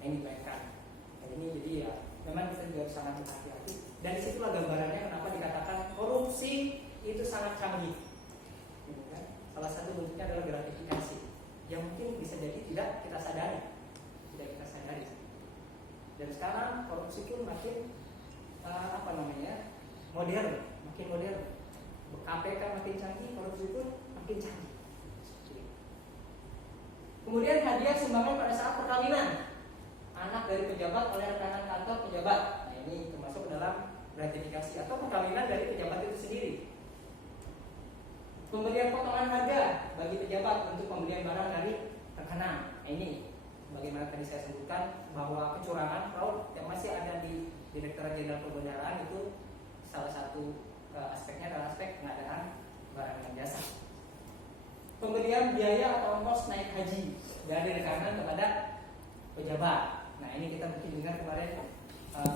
Nah, ini dibayangkan. Nah, ini jadi ya memang kita juga sangat berhati-hati. Dan disitulah gambarannya kenapa dikatakan korupsi itu sangat canggih. Gitu kan? Salah satu bentuknya adalah gratifikasi yang mungkin bisa jadi tidak kita sadari. Dan sekarang korupsi pun makin modern, makin modern. KPK makin canggih, korupsi pun makin canggih. Kemudian hadiah sumbangan pada saat perkawinan anak dari pejabat oleh rekanan kantor pejabat. Nah, ini termasuk dalam gratifikasi atau perkawinan dari pejabat itu sendiri. Pemberian potongan harga bagi pejabat untuk pembelian barang dari rekanan. Nah, ini bagaimana tadi saya sebutkan bahwa kecurangan fraud yang masih ada di Direktorat Jenderal Perbendaharaan itu salah satu aspeknya adalah aspek pengadaan barang dan jasa. Pemberian biaya atau ongkos naik haji dari rekanan kepada pejabat. Nah, ini kita mungkin dengar kemarin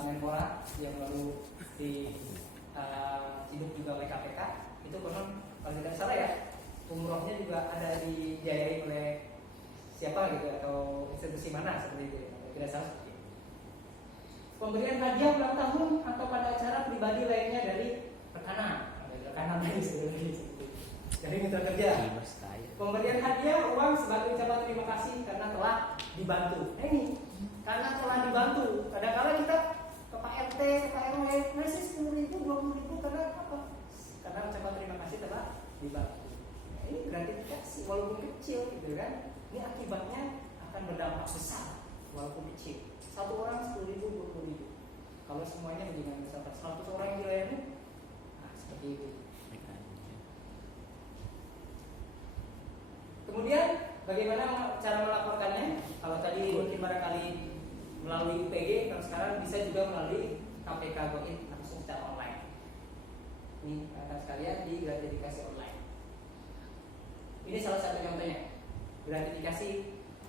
Menpora yang baru diciduk juga oleh KPK itu konon kalau tidak salah ya umrohnya juga ada dibiayai oleh siapa gitu atau institusi mana seperti itu, tidak salah seperti itu. Pemberian hadiah ulang tahun atau pada acara pribadi lainnya dari rekanan lagi sebenarnya dari mitra kerja. Pemberian hadiah uang sebagai ucapan terima kasih karena telah dibantu. Nah, ini karena telah dibantu. Kadang-kadang kita ke Pak RT, ke Pak RW ngasih 10.000, 20.000 karena apa? Karena ucapan terima kasih telah dibantu. Nah, ini gratifikasi walaupun kecil gitu kan. Ini akibatnya akan berdampak besar walaupun kecil. Satu orang 10.000, 20.000. Kalau semuanya menjadi misalkan 100 orang yang dilayani, nah seperti itu. Kemudian bagaimana cara melaporkannya? Kalau tadi mungkin barangkali melalui UPG, kalau sekarang bisa juga melalui KPK Go.id langsung secara online. Ini rekan sekalian di gratifikasi online. Ini salah satu contohnya. Gratifikasi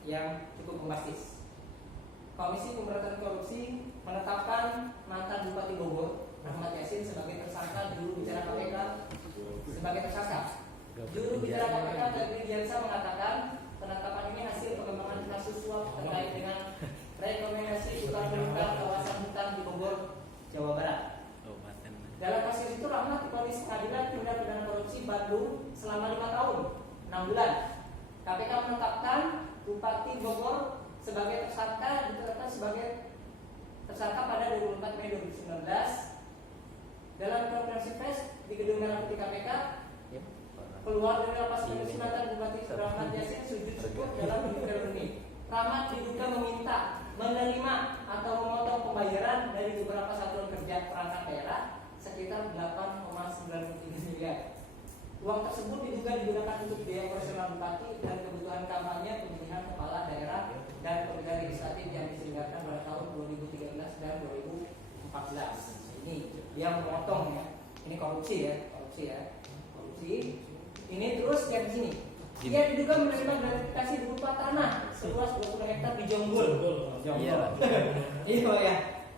yang cukup bombastis. Komisi Pemberantasan Korupsi menetapkan mantan Bupati Bogor Rahmat Yassin sebagai tersangka juru bicara KPK sebagai tersangka. Juru bicara KPK Febri Diansyah mengatakan penetapan ini hasil pengembangan kasus suap terkait dengan rekomendasi tukar perintah kawasan hutan di Bogor, Jawa Barat. Dalam kasus itu Rahmat divonis Pengadilan Tindak Pidana Korupsi Bandung selama 5 tahun 6 bulan. KPK menetapkan Bupati Bogor sebagai tersangka ditetapkan sebagai tersangka pada 24 Mei 2019. Dalam konferensi pers di Gedung Merah Putih KPK, keluar dari lapas mantan Bupati Rahmat Yassin sujud syukur dalam video ini. Rahmat diduga meminta, menerima atau memotong pembayaran dari beberapa satuan kerja perangkat daerah sekitar 8,93 miliar. Uang tersebut diduga digunakan untuk biaya operasional bupati dan kebutuhan kampanye pemilihan kepala daerah dan pemilihan legislatif yang diselenggarakan pada tahun 2013 dan 2014. Ini dia memotong ya. Ini korupsi ya. Ini terus yang sini. Dia diduga menerima gratifikasi berupa tanah seluas 20 hektar di Jonggol. Iya ya,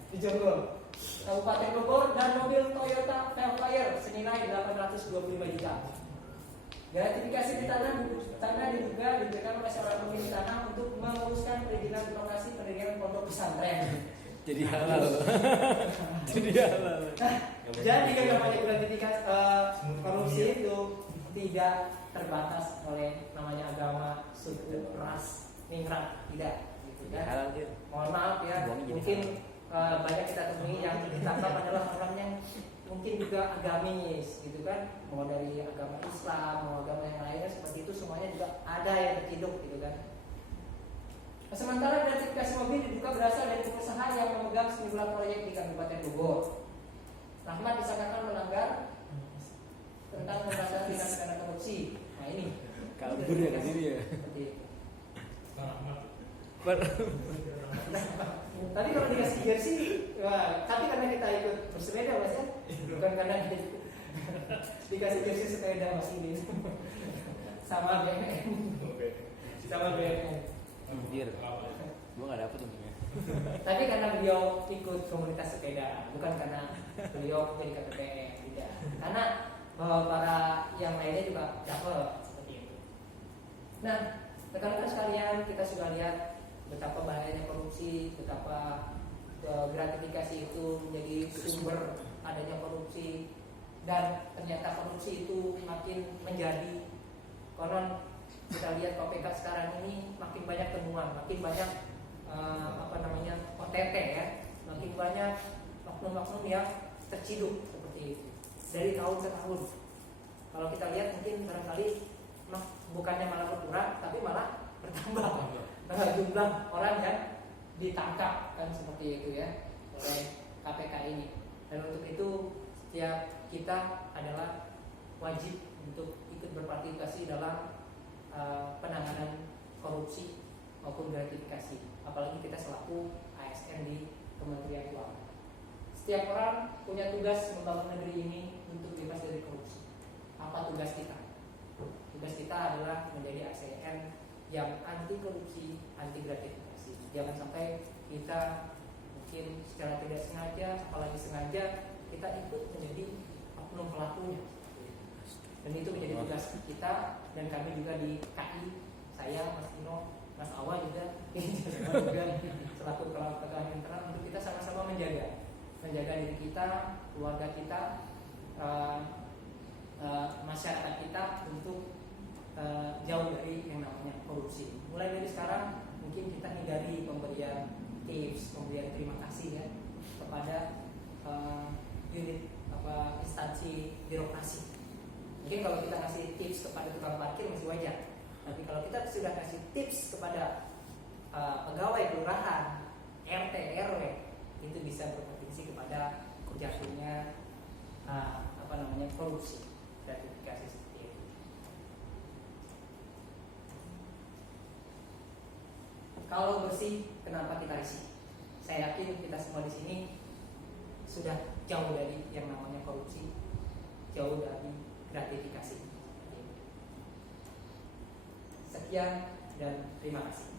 di Jonggol, Kabupaten Bogor, dan mobil Toyota Velflyer senilai 825 juta. Gratifikasi di tanah diduga diberikan oleh seorang pemilik tanah untuk menguruskan perizinan lokasi pendirian pondok pesantren. Jadi halal. Jadi yang namanya gratifikasi korupsi itu tidak terbatas oleh namanya agama, suku, ras, ningrat, tidak gitu kan. Mohon maaf ya, mungkin banyak kita temui yang ditangkap adalah orang yang mungkin juga agamis gitu kan, mau dari agama Islam, mau agama yang lainnya seperti itu, semuanya juga ada yang terciduk gitu kan. Sementara gratifikasi mobil diduga berasal dari pengusaha yang memegang sejumlah proyek di Kabupaten Bogor. Rahmat disangkakan melanggar tentang pemberantasan tindak pidana korupsi. Nah ini kabur ya ke sini ya. Tadi kalau dikasih jersey, wah, tapi karena kita ikut bersepeda mas ya, bukan karena dikasih jersey sepeda mas ini, sama BNN, Anjir, gua nggak dapet untungnya. Tapi karena beliau ikut komunitas sepeda, bukan karena beliau jadi KPPN, tidak. Karena para yang lainnya juga dapat seperti itu. Nah, rekan-rekan sekalian, kita sudah lihat betapa bahayanya korupsi. korupsi, betapa gratifikasi itu menjadi sumber adanya korupsi, dan ternyata korupsi itu makin menjadi. Konon kita lihat KPK sekarang ini makin banyak temuan, makin banyak OTT ya, makin banyak oknum-oknum yang terciduk seperti itu dari tahun ke tahun. Kalau kita lihat mungkin barangkali bukannya malah berkurang, tapi malah bertambah jumlah orang yang ditangkap kan seperti itu ya oleh KPK ini. Dan untuk itu setiap kita adalah wajib untuk ikut berpartisipasi dalam penanganan korupsi maupun gratifikasi, apalagi kita selaku ASN di Kementerian Keuangan. Setiap orang punya tugas membangun negeri ini untuk bebas dari korupsi. Apa tugas kita? Tugas kita adalah menjadi ASN yang anti korupsi, anti gratifikasi. Jangan sampai kita mungkin secara tidak sengaja, apalagi sengaja, kita ikut menjadi oknum pelakunya. Dan itu menjadi tugas kita, dan kami juga di KI, saya, Mas Tino, Mas Awa juga selaku ketua internal, untuk kita sama-sama menjaga diri kita, keluarga kita, masyarakat kita untuk jauh dari yang namanya korupsi. Mulai dari sekarang mungkin kita hindari pemberian tips, pemberian terima kasih ya kepada unit instansi birokrasi. Mungkin kalau kita kasih tips kepada tukang parkir masih wajar, tapi kalau kita sudah kasih tips kepada pegawai kelurahan, RT, RW, itu bisa berpotensi kepada jatuhnya korupsi, gratifikasi seperti itu. Kalau bersih, kenapa kita risih? Saya yakin kita semua di sini sudah jauh dari yang namanya korupsi, jauh dari gratifikasi. Sekian dan terima kasih.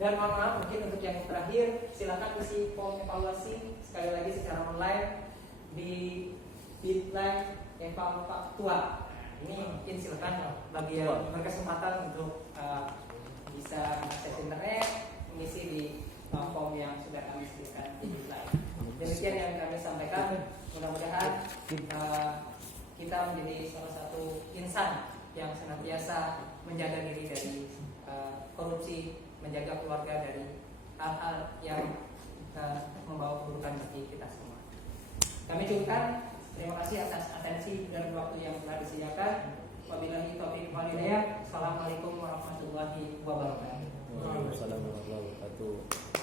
Dan mohon maaf, mungkin untuk yang terakhir, silakan isi form evaluasi sekali lagi secara online di Bitline Eval Faktua. Ini mungkin silakan bagi yang berkesempatan untuk bisa mengakses internet, mengisi di form yang sudah kami sediakan di Bitline. Demikian yang kami sampaikan. Mudah-mudahan kita menjadi salah satu insan yang senantiasa menjaga diri dari korupsi, menjaga keluarga dari hal-hal yang membawa keburukan bagi kita semua. Kami cukupkan. Terima kasih atas atensi dan waktu yang telah disediakan. Wabillahi taufiq wal hidayah. Assalamualaikum warahmatullahi wabarakatuh. Waalaikumsalam warahmatullahi wabarakatuh.